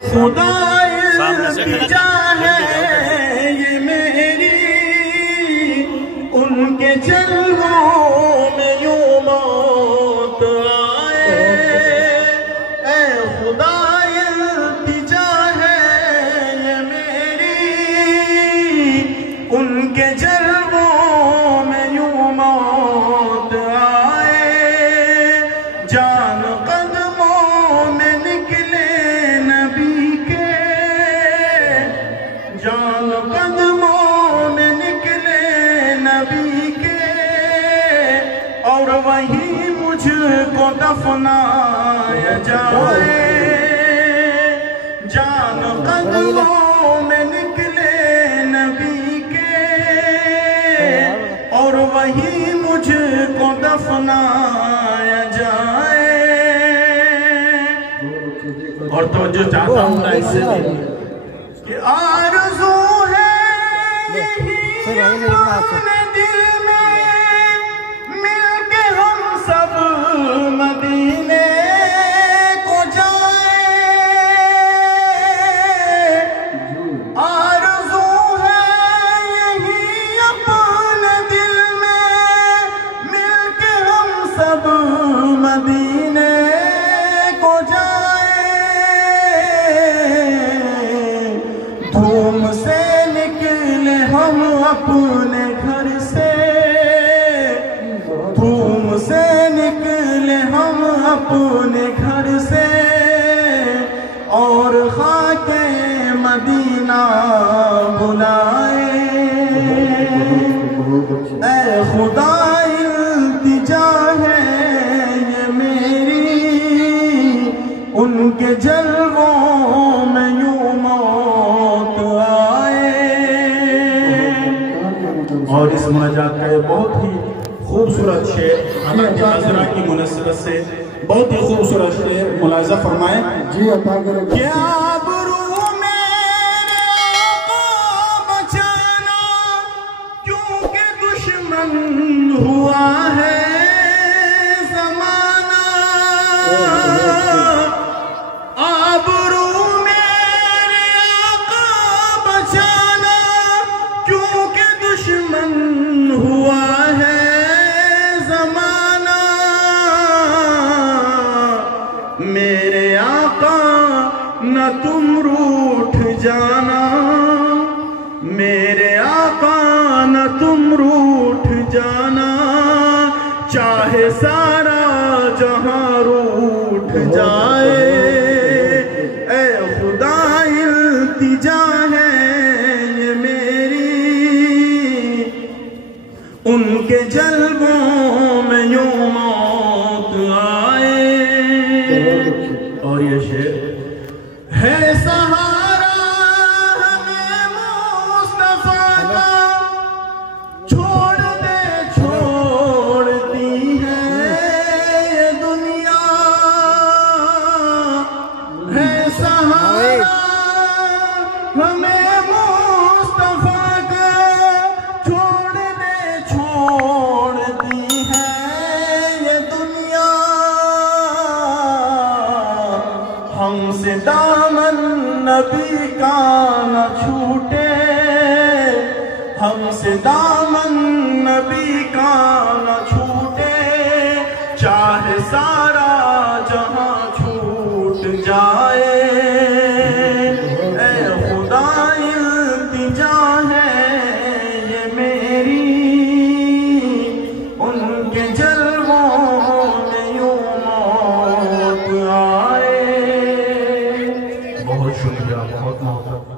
खुदा इल्तिजा है ये मेरी, उनके जलवों में यूं मौत आए। ऐ खुदा इल्तिजा है ये मेरी, उनके जलवों में यूं मौत आए। जान कदमों में निकले नबी के, जान कदमों में निकले नबी के, और वहीं मुझको दफनाया जाए। जान कदमों में निकले नबी के, और वहीं मुझको दफनाया जाए। और तो जो चाहता हूँ ना इससे कि आरज़ू है यही अपने दिल में, मिलके हम सब मदीने को जाए। आरज़ू है यही अपने दिल में, मिलके हम सब मदीने को जाए। धूम से निकले हम अपने घर से, धूम से निकले हम अपने घर से, और खाके मदीना बुलाए। ऐ खुदा इल्तिजा है ये मेरी, उनके जलवों में यूं मौत आए। और इस मुनाजात का ये बहुत ही खूबसूरत शेर हमारे हाज़रा की मुनस्सबत से बहुत ही खूबसूरत शेर मुलाज़ा फरमाए। जी अता करें। क्या आबरू मेरे आका बचाना, क्योंकि दुश्मन हुआ है ज़माना। आबरू मेरे आका बचाना, क्योंकि दुश्मन हुआ है ज़माना। मेरे आका न तुम रूठ जाना, मेरे आका न तुम रूठ जाना, चाहे सारा जहां रूठ जाए। ऐ खुदा इल्तिजा है ये मेरी, उनके जलवों में यूं मौत आए। और ये शेर है सहारा हमें मुस्तफा का, छोड़ती है ये दुनिया। है सहारा हमें मुस्तफा का, छोड़ती है ये दुनिया। हमसे दामन नबी का न छूटे, हमसे दामन नबी का न छूटे, चाहे सारा जहां छूट जाए। ऐ खुदा इल्तिजा है ये मेरी, उनके जलवों में यूं मौत आए। बहुत शुक्रिया, बहुत मोहब्बत।